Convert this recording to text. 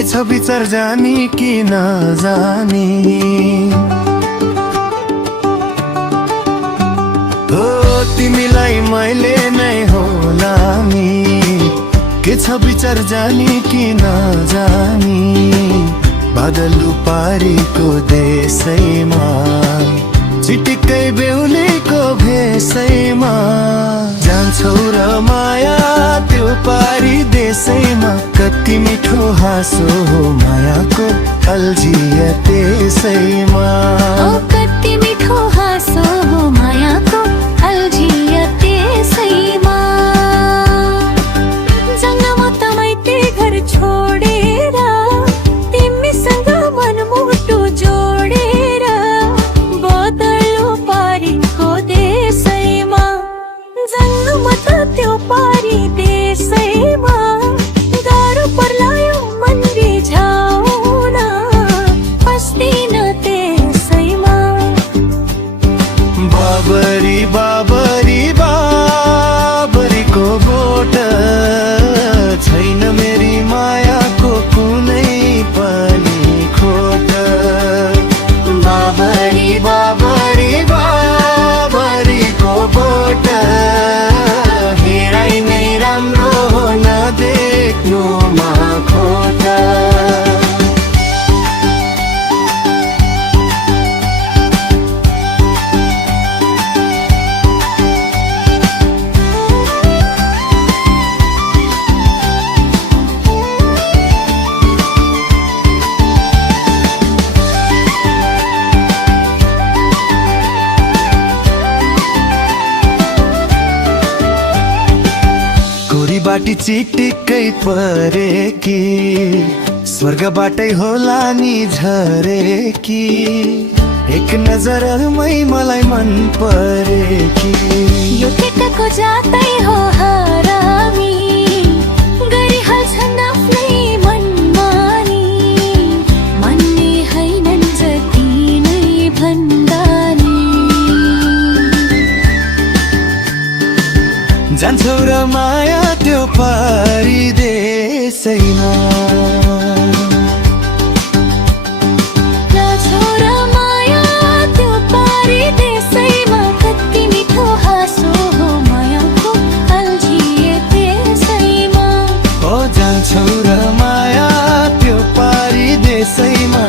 के छ विचार जानी कि नजानी। हो तिमीलाई मैले नै होला नि, के छ विचार जानी कि नजानी। बादल पारीको देशैमा चिटिक्कै बेहुलीको भेषैमा जान्छौ र माया त्यो पारी देशैमा। कति मिठो हाँसो हो मायाको अल्झिया त्यसैमा। कति मिठो हाँसो हो मायाको अल्झिया त्यसैमा। जङ्गमा त माइती घर छोडेर तिमीसँग मनमुटु जोडेर बदल्यो पारीको देशैमा। जङ्गमा त त्यो पारी देशैमा गाह्रो पर्लायो मन रिझाउन बस्दिन त्यसैमा। बाबरी बाबरी बाबरीको गोठ छैन मेरी मायाको कुनै पनि खोट। बाबरी बाबरी बाबरीको गोठ हेराइ नै राम्रो हो नदेख्नुमा खोट। बाटी चिटिक्कै परेकी स्वर्गबाटै होला नि झरेकी। एक नजरमै मलाई मन परेकी। यो केटाको जातै हो हरामी गरिहाल्छन् आफ्नै मनमानी। मान्ने हैनन् जति नै भन्दा नि। जान्छौ र माया त्यो पारी देशैमा। जान्छौ र माया त्यो पारी देशैमा। कति मिठो हाँसो हो मायाको अल्झिए त्यसैमा। ओ जान्छौ र माया त्यो पारी देशैमा।